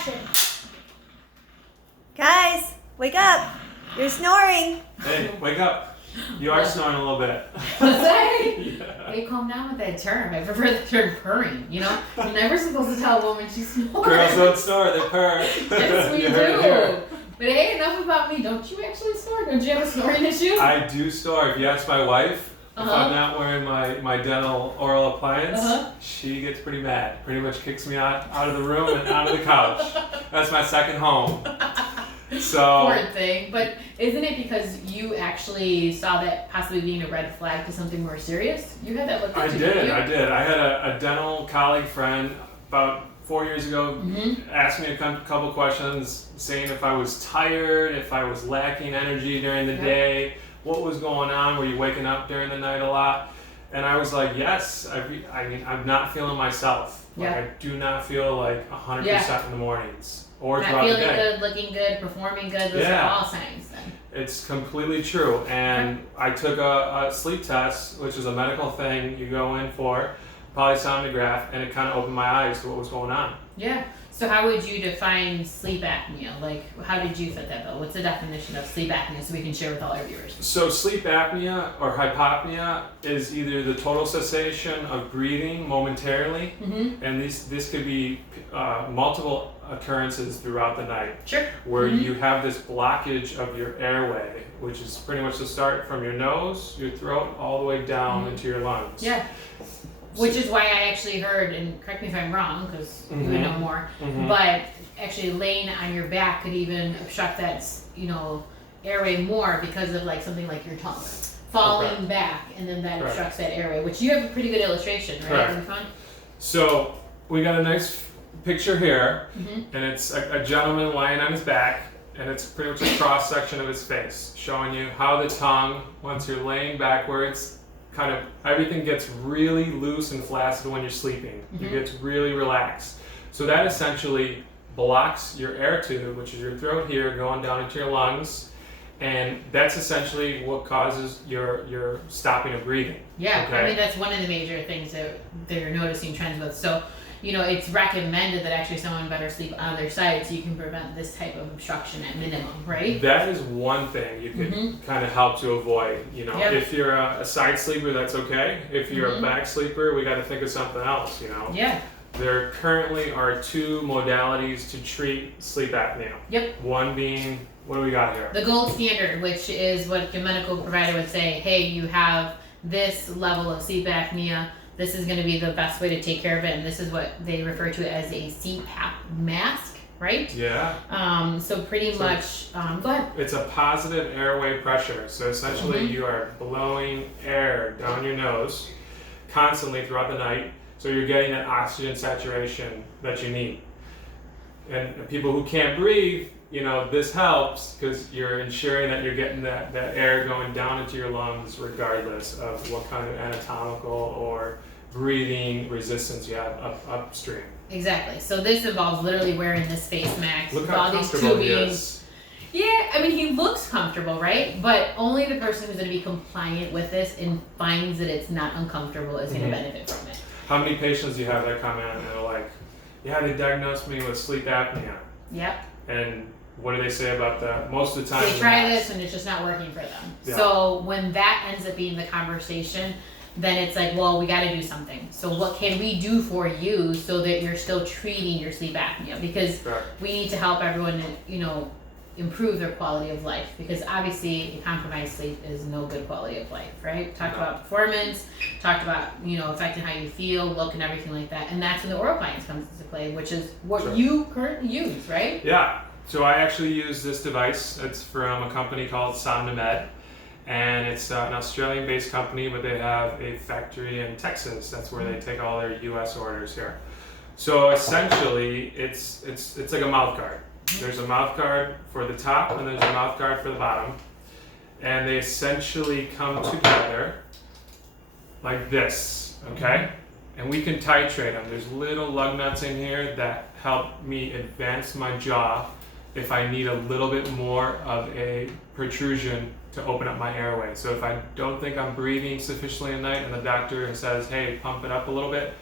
passion. Guys, wake up. You're snoring. Hey, wake up. You are snoring a little bit. Say, Yeah. hey, calm down with that term. I prefer the term purring, you know? You're never supposed to tell a woman she's snoring. Girls don't snore, they purr. Yes, we You heard it here. do. But hey, enough about me. Don't you actually snore? Don't you have a snoring issue? I do snore. If you ask my wife, if Uh-huh. I'm not wearing my dental oral appliance, Uh-huh. she gets pretty mad. Pretty much kicks me out of the room and onto the couch. That's my second home. So Poor thing. But isn't it because you actually saw that possibly being a red flag to something more serious? You had that look I at you, did. didn't you? I did. I had a dental colleague friend about 4 years ago asked me a couple questions saying if I was tired, if I was lacking energy during the Yep. day, what was going on, were you waking up during the night a lot? And I was like, yes, I mean, I'm not feeling myself. Like, Yeah. I do not feel like 100% in the mornings or Not throughout the feeling day. good, looking good, performing good. Those Yeah. are all signs then. It's completely true. And I took a sleep test, which is a medical thing you go in for, polysomnograph, and it kind of opened my eyes to what was going on. Yeah. So how would you define sleep apnea? Like, how did you fit that bill? What's the definition of sleep apnea so we can share with all our viewers? So sleep apnea or hypopnea is either the total cessation of breathing momentarily, and this could be multiple occurrences throughout the night, Sure. where you have this blockage of your airway, which is pretty much the start from your nose, your throat, all the way down into your lungs. Yeah. Which is why I actually heard, and correct me if I'm wrong, because you would know more, but actually laying on your back could even obstruct that, airway more because of like something like your tongue falling back, and then that obstructs that airway. Which you have a pretty good illustration, right? Correct. So we got a nice picture here, and it's a gentleman lying on his back, and it's pretty much a cross section of his face, showing you how the tongue, once you're laying backwards, kind of everything gets really loose and flaccid when you're sleeping. You get really relaxed. So that essentially blocks your air tube, which is your throat here, going down into your lungs, and that's essentially what causes your stopping of breathing. Yeah, Okay? I mean that's one of the major things that they're noticing trends with. So, it's recommended that actually someone better sleep on their side so you can prevent this type of obstruction at minimum, right? That is one thing you could kind of help to avoid. Yep. If you're a side sleeper, that's okay. If you're a back sleeper, we got to think of something else. Yeah. There currently are two modalities to treat sleep apnea. Yep. One being, what do we got here? The gold standard, which is what your medical provider would say, hey, you have this level of sleep apnea. This is going to be the best way to take care of it, and this is what they refer to as a CPAP mask, right? Yeah. So pretty much, go ahead. It's a positive airway pressure. So essentially you are blowing air down your nose constantly throughout the night. So you're getting that oxygen saturation that you need. And people who can't breathe, this helps because you're ensuring that you're getting that air going down into your lungs regardless of what kind of anatomical or breathing resistance you have upstream. Exactly. So this involves literally wearing this face mask Look with how all these comfortable he tubing. is. Yeah, I mean, he looks comfortable, right? But only the person who's going to be compliant with this and finds that it's not uncomfortable is going to benefit from it. How many patients do you have that come in and they're like, yeah, they diagnosed me with sleep apnea. Yep. And what do they say about that? Most of the time, They try this and it's just not working for them. Yeah. So when that ends up being the conversation, then it's like, well, we got to do something. So what can we do for you so that you're still treating your sleep apnea? Because we need to help everyone, improve their quality of life. Because obviously, a compromised sleep is no good quality of life, right? Talked about performance, talked about, affecting how you feel, look, and everything like that. And that's when the oral appliance comes into play, which is what you currently use, right? Yeah. So I actually use this device. It's from a company called Somnomed. And it's an Australian-based company, but they have a factory in Texas. That's where they take all their U.S. orders here. So essentially, it's like a mouth guard. There's a mouth guard for the top, and there's a mouth guard for the bottom, and they essentially come together like this. Okay, and we can titrate them. There's little lug nuts in here that help me advance my jaw if I need a little bit more of a protrusion to open up my airway. So if I don't think I'm breathing sufficiently at night and the doctor says, hey, pump it up a little bit,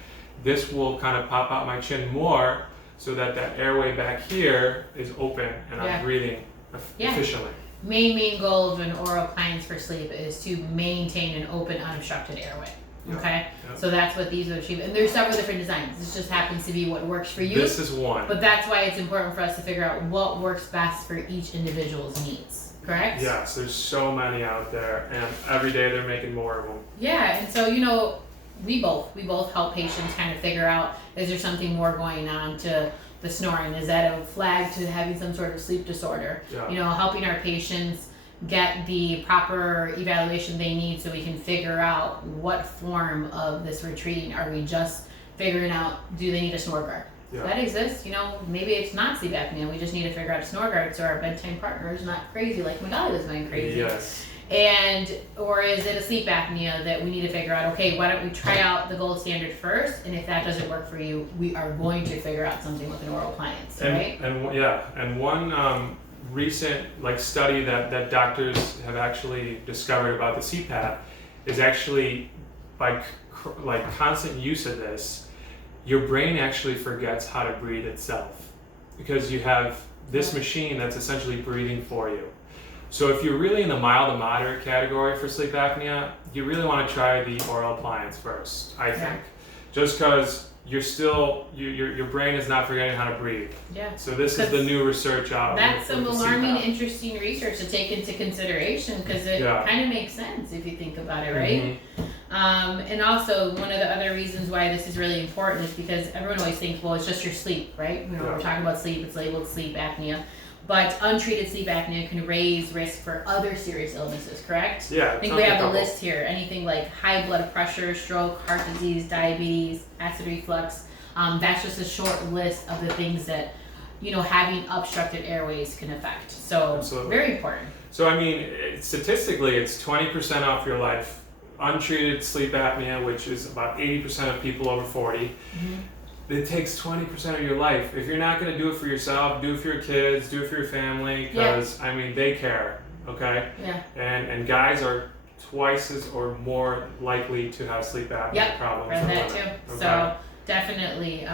this will kind of pop out my chin more so that airway back here is open and I'm breathing efficiently. Main goal of an oral appliance for sleep is to maintain an open, unobstructed airway. Okay, so that's what these are achieving. And there's several different designs. This just happens to be what works for you. This is one. But that's why it's important for us to figure out what works best for each individual's needs. Correct? Yes, there's so many out there, and every day they're making more of them. Yeah, and so we both help patients kind of figure out, is there something more going on to the snoring? Is that a flag to having some sort of sleep disorder? Yeah. Helping our patients get the proper evaluation they need so we can figure out what form of this we're treating. Are we just figuring out, do they need a snore guard? Yeah. That exists, maybe it's not sleep apnea. We just need to figure out a snore guard so our bedtime partner is not crazy like Magali was going crazy. Yes. Or is it a sleep apnea that we need to figure out, okay, why don't we try out the gold standard first, and if that doesn't work for you, we are going to figure out something with an oral appliance, right? And one recent study that doctors have actually discovered about the CPAP is actually by constant use of this, your brain actually forgets how to breathe itself, because you have this machine that's essentially breathing for you. So if you're really in the mild to moderate category for sleep apnea, you really want to try the oral appliance first, I think. Just because you're still, your brain is not forgetting how to breathe. Yeah. So this is the new research out. That's some alarming, interesting research to take into consideration, because it kind of makes sense if you think about it, right? And also, one of the other reasons why this is really important is because everyone always thinks, well, it's just your sleep, right? We're talking about sleep, it's labeled sleep apnea. But untreated sleep apnea can raise risk for other serious illnesses, correct? Yeah. I think we have a list here. Anything like high blood pressure, stroke, heart disease, diabetes, acid reflux. That's just a short list of the things that, having obstructed airways can affect. So, absolutely. Very important. So, statistically, it's 20% off your life. Untreated sleep apnea, which is about 80% of people over 40. It takes 20% of your life. If you're not going to do it for yourself, do it for your kids, do it for your family, because they care, okay? Yeah. And guys are twice as or more likely to have sleep apnea problems. Read that than women. too. Okay. So definitely,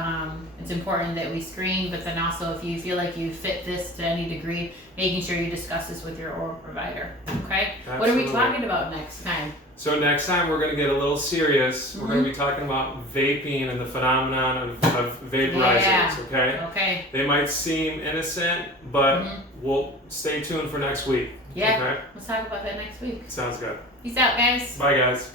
it's important that we screen, but then also if you feel like you fit this to any degree, making sure you discuss this with your oral provider. Okay. Absolutely. What are we talking about next time? So next time we're going to get a little serious. We're going to be talking about vaping and the phenomenon of vaporizers, okay? Okay. They might seem innocent, but we'll stay tuned for next week. Yeah. Okay? Let's talk about that next week. Sounds good. Peace out, guys. Bye, guys.